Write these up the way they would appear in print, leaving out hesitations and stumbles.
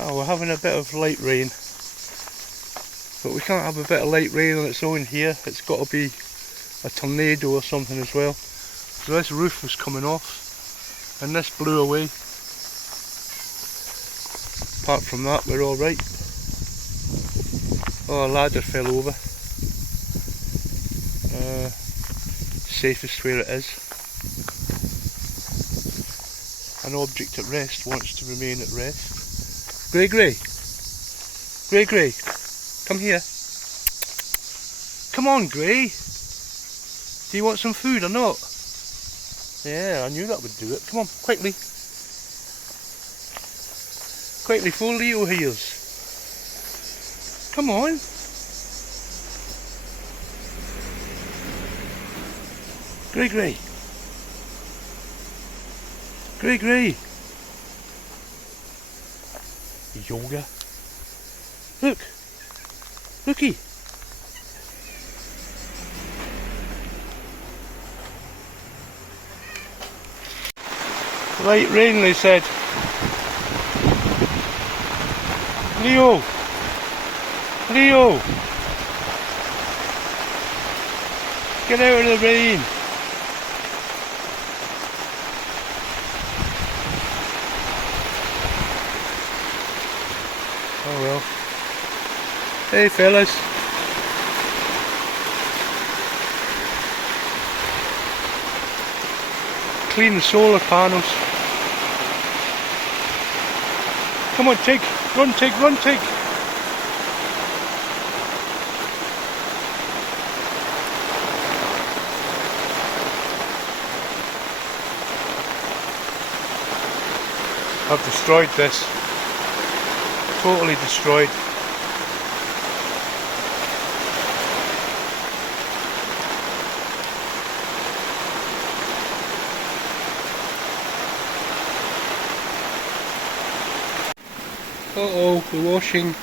Oh, we're having a bit of light rain, but we can't have a bit of light rain on its own here. It's got to be a tornado or something as well. So this roof was coming off and this blew away. Apart from that, we're alright. Oh, a ladder fell over. Safest where it is. An object at rest wants to remain at rest. Gregory! Gregory! Come here. Come on, Gray! Do you want some food or not? Yeah, I knew that would do it. Come on, quickly. Quickly, full Leo heels. Come on. Gregory. Gregory. Yoga. Look. Looky. Light rain, they said. Leo. Leo. Get out of the rain. Oh well. Hey fellas. Clean the solar panels. Come on, Tig. Run, Tig, run, Tig. I've destroyed this. Totally destroyed. Uh-oh, we're washing.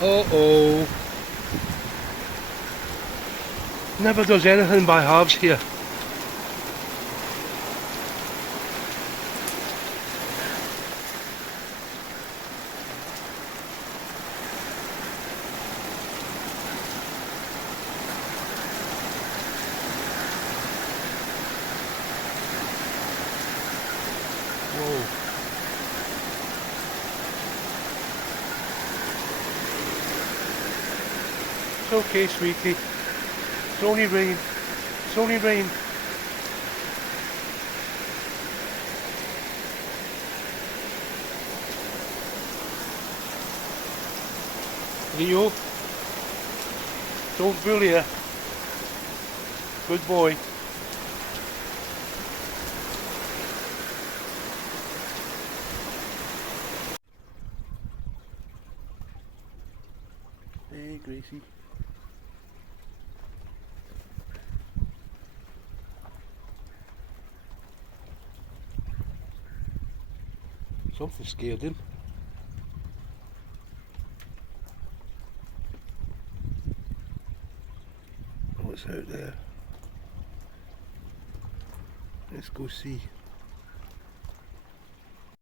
Uh-oh. Never does anything by halves here. Whoa. It's okay, sweetie. It's only rain. It's only rain. Leo, don't bully her. Good boy. Hey, Gracie. Something scared him. What's out there? Let's go see.